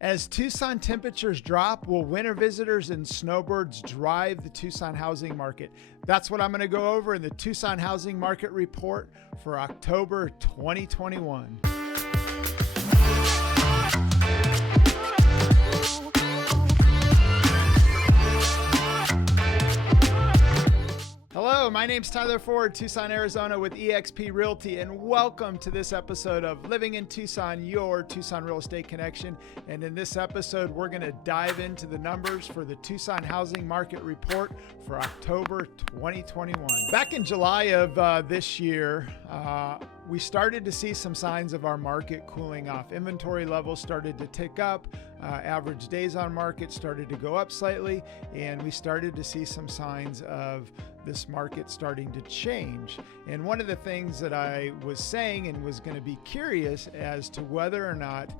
As Tucson temperatures drop, will winter visitors and snowbirds drive the Tucson housing market? That's what I'm going to go over in the Tucson Housing Market Report for October 2021. Hello, my name's Tyler Ford, Tucson, Arizona with eXp Realty, and welcome to this episode of Living in Tucson, your Tucson Real Estate Connection. And in this episode, we're going to dive into the numbers for the Tucson Housing Market Report for October 2021. Back in July of this year, we started to see some signs of our market cooling off. Inventory levels started to tick up. Average days on market started to go up slightly, and we started to see some signs of this market starting to change. And one of the things that I was saying and was going to be curious as to whether or not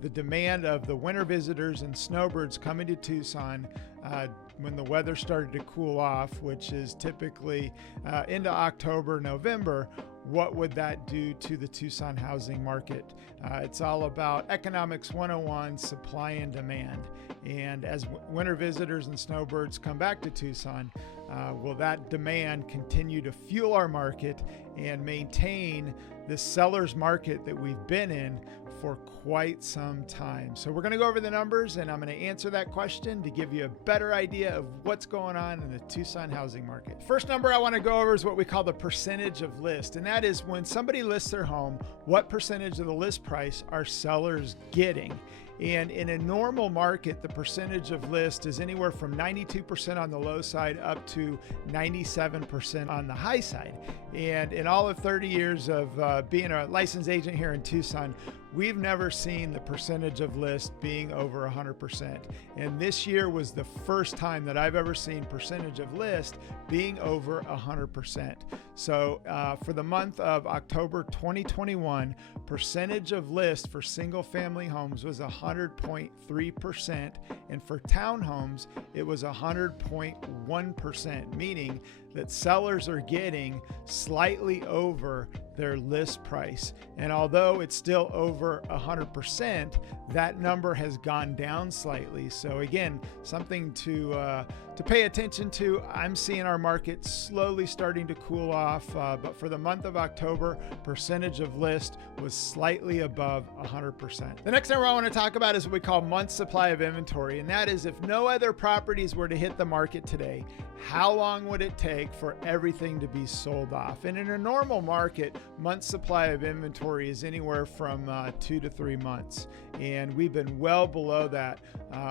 the demand of the winter visitors and snowbirds coming to Tucson when the weather started to cool off, which is typically into October, November, what would that do to the Tucson housing market? It's all about economics 101, supply and demand. And as winter visitors and snowbirds come back to Tucson, will that demand continue to fuel our market and maintain the seller's market that we've been in for quite some time? So we're going to go over the numbers, and I'm going to answer that question to give you a better idea of what's going on in the Tucson housing market. First number I want to go over is what we call the percentage of list, and that is when somebody lists their home, what percentage of the list price are sellers getting? And in a normal market, the percentage of list is anywhere from 92% on the low side up to 97% on the high side. And in all of 30 years of being a licensed agent here in Tucson, we've never seen the percentage of list being over 100%. And this year was the first time that I've ever seen percentage of list being over 100%. So for the month of October 2021, percentage of list for single family homes was 100.3%. And for townhomes, it was 100.1%, meaning that sellers are getting slightly over their list price. And although it's still over 100%, that number has gone down slightly. So again, something to pay attention to. I'm seeing our market slowly starting to cool off, but for the month of October, percentage of list was slightly above 100%. The next number I want to talk about is what we call month supply of inventory, and that is if no other properties were to hit the market today, how long would it take for everything to be sold off? And in a normal market, month supply of inventory is anywhere from 2 to 3 months. And we've been well below that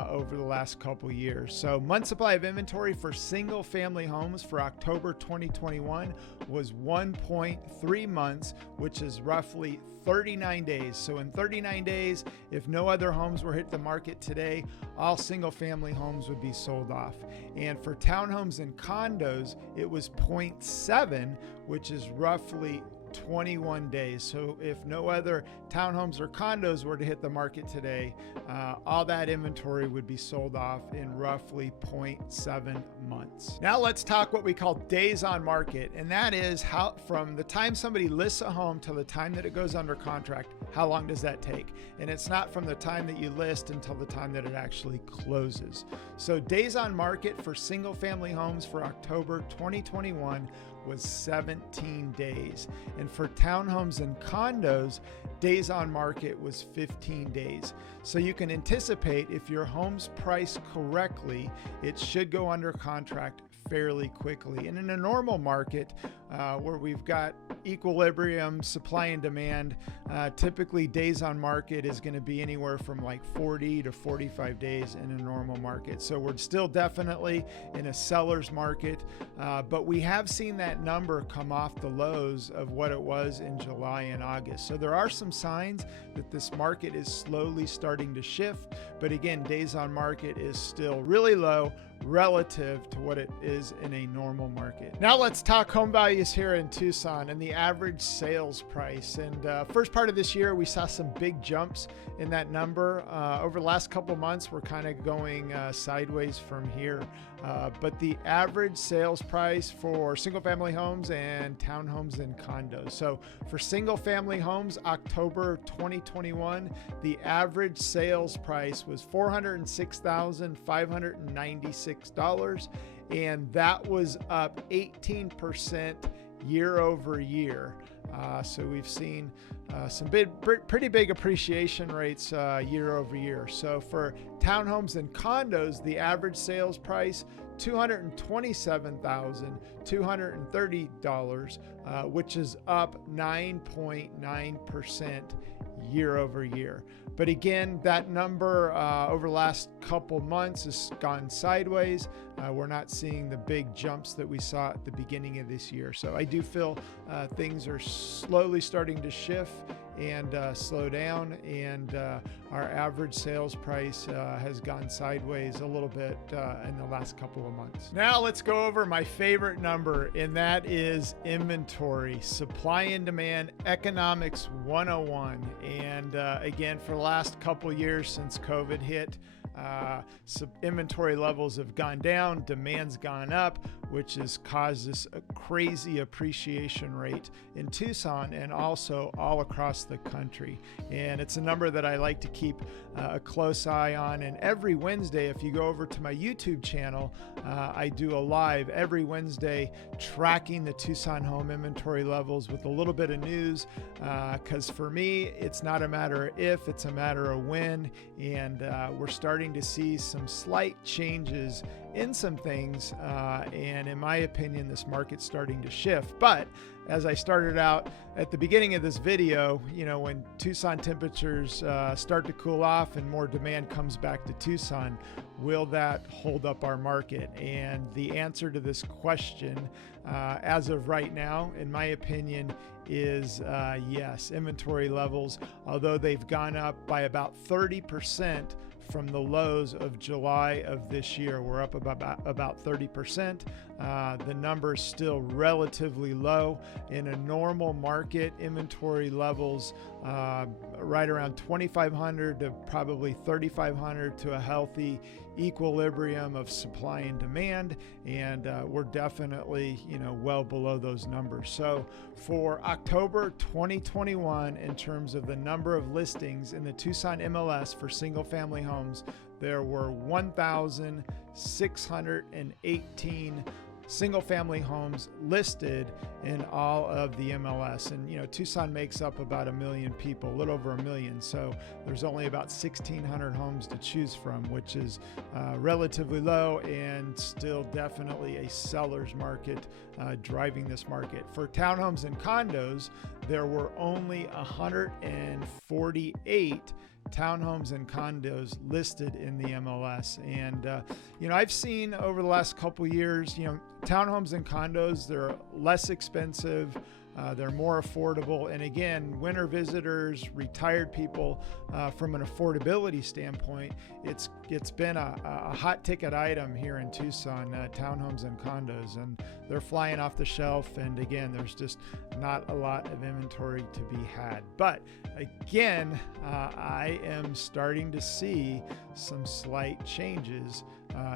over the last couple years. So month supply of inventory for single family homes for October 2021 was 1.3 months, which is roughly 39 days. So in 39 days, if no other homes were hit the market today, all single family homes would be sold off. And for townhomes and condos, it was 0.7, which is roughly 21 days. So if no other townhomes or condos were to hit the market today, all that inventory would be sold off in roughly 0.7 months. Now let's talk what we call days on market, and that is how from the time somebody lists a home till the time that it goes under contract, how long does that take? And it's not from the time that you list until the time that it actually closes. So days on market for single family homes for October 2021 was 17 days. And for townhomes and condos, days on market was 15 days. So you can anticipate if your home's priced correctly, it should go under contract fairly quickly. And in a normal market where we've got equilibrium supply and demand, typically days on market is going to be anywhere from like 40 to 45 days in a normal market. So we're still definitely in a seller's market, but we have seen that number come off the lows of what it was in July and August. So there are some signs that this market is slowly starting to shift, but again, days on market is still really low, relative to what it is in a normal market. Now let's talk home values here in Tucson and the average sales price. And first part of this year, we saw some big jumps in that number. Over the last couple months, we're kind of going sideways from here. But the average sales price for single family homes and townhomes and condos. So for single family homes, October 2021, the average sales price was $406,596, and that was up 18% year over year. So we've seen some pretty big appreciation rates year over year. So for townhomes and condos, the average sales price, $227,230, which is up 9.9% year over year. But again, that number over the last couple months has gone sideways. We're not seeing the big jumps that we saw at the beginning of this year. So I do feel things are slowly starting to shift and slow down, and our average sales price has gone sideways a little bit in the last couple of months. Now let's go over my favorite number, and that is inventory, supply and demand, economics 101. And again, for the last couple years since COVID hit, inventory levels have gone down, demand's gone up, which has caused this crazy appreciation rate in Tucson and also all across the country. And it's a number that I like to keep a close eye on. And every Wednesday, if you go over to my YouTube channel, I do a live every Wednesday tracking the Tucson home inventory levels with a little bit of news, because for me, it's not a matter of if, it's a matter of when. And we're starting to see some slight changes in some things, and in my opinion, this market's starting to shift. But as I started out at the beginning of this video, you know, when Tucson temperatures start to cool off and more demand comes back to Tucson, will that hold up our market? And the answer to this question, as of right now, in my opinion, is yes. Inventory levels, although they've gone up by about 30% from the lows of July of this year, we're up about 30%. The number is still relatively low. In a normal market, inventory levels right around 2,500 to probably 3,500 to a healthy equilibrium of supply and demand, and we're definitely, you know, well below those numbers. So for October 2021, in terms of the number of listings in the Tucson MLS for single family homes, there were 1,618 single family homes listed in all of the MLS. And you know, Tucson makes up about 1 million people, a little over 1 million. So there's only about 1,600 homes to choose from, which is relatively low and still definitely a seller's market driving this market. For townhomes and condos, there were only 148 townhomes and condos listed in the MLS. And you know, I've seen over the last couple years, you know, townhomes and condos, they're less expensive, they're more affordable, and again, winter visitors, retired people, from an affordability standpoint, it's been a hot ticket item here in Tucson, townhomes and condos, and they're flying off the shelf. And again, there's just not a lot of inventory to be had. But again, I am starting to see some slight changes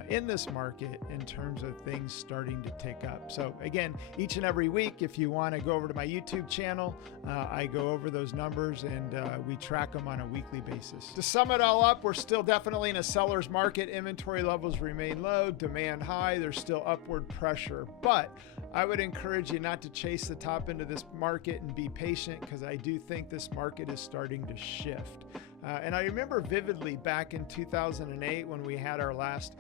in this market in terms of things starting to tick up. So again, each and every week, if you want to go over to my YouTube channel, I go over those numbers, and we track them on a weekly basis. To sum it all up, we're still definitely in a seller's market. Inventory levels remain low, demand high, there's still upward pressure, but I would encourage you not to chase the top end of this market and be patient, because I do think this market is starting to shift. And I remember vividly back in 2008 when we had our last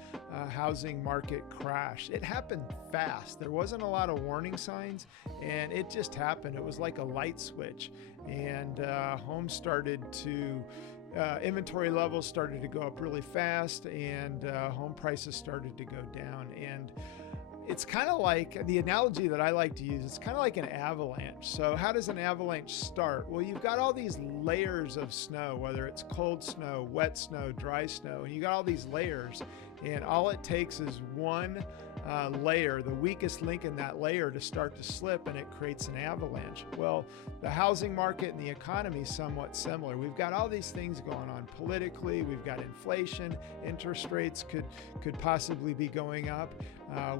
housing market crash. It happened fast. There wasn't a lot of warning signs, and it just happened. It was like a light switch, and homes started to inventory levels started to go up really fast, and home prices started to go down. And it's kind of like the analogy that I like to use. It's kind of like an avalanche. So how does an avalanche start? Well, you've got all these layers of snow, whether it's cold snow, wet snow, dry snow, and you got all these layers, and all it takes is one layer, the weakest link in that layer, to start to slip, and it creates an avalanche. Well, the housing market and the economy is somewhat similar. We've got all these things going on politically. We've got inflation, interest rates could possibly be going up,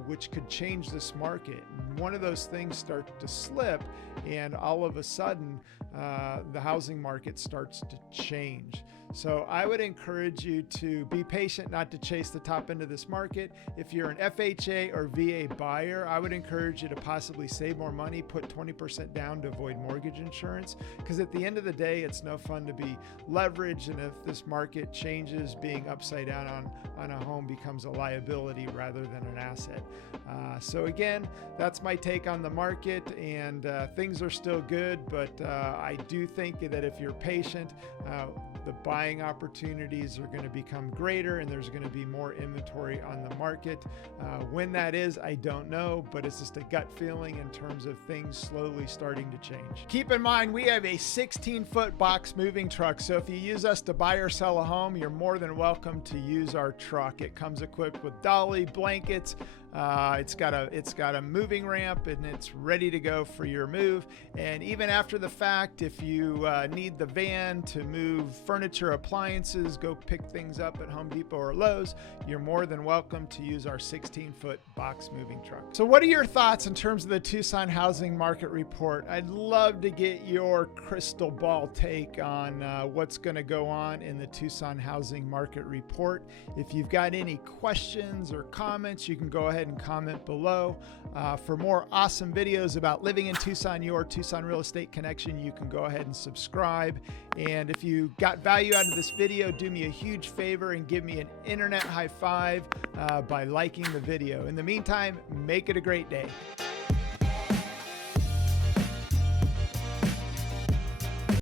which could change this market. And one of those things starts to slip, and all of a sudden, the housing market starts to change. So I would encourage you to be patient, not to chase the top end of this market. If you're an FHA or VA buyer, I would encourage you to possibly save more money, put 20% down to avoid mortgage insurance, because at the end of the day, it's no fun to be leveraged, and if this market changes, being upside down on a home becomes a liability rather than an asset. So again, that's my take on the market, and things are still good, but I do think that if you're patient, the buying opportunities are going to become greater, and there's going to be more inventory on the market. When that is, I don't know, but it's just a gut feeling in terms of things slowly starting to change. Keep in mind, we have a 16-foot box moving truck, so if you use us to buy or sell a home, you're more than welcome to use our truck. It comes equipped with dolly, blankets. It's got a moving ramp, and it's ready to go for your move. And even after the fact, if you need the van to move furniture, appliances, go pick things up at Home Depot or Lowe's, you're more than welcome to use our 16-foot box moving truck. So what are your thoughts in terms of the Tucson housing market report? I'd love to get your crystal ball take on what's going to go on in the Tucson housing market report. If you've got any questions or comments, you can go ahead and comment below. For more awesome videos about living in Tucson, your Tucson Real Estate Connection, you can go ahead and subscribe. And if you got value out of this video, do me a huge favor and give me an internet high five by liking the video. In the meantime, make it a great day.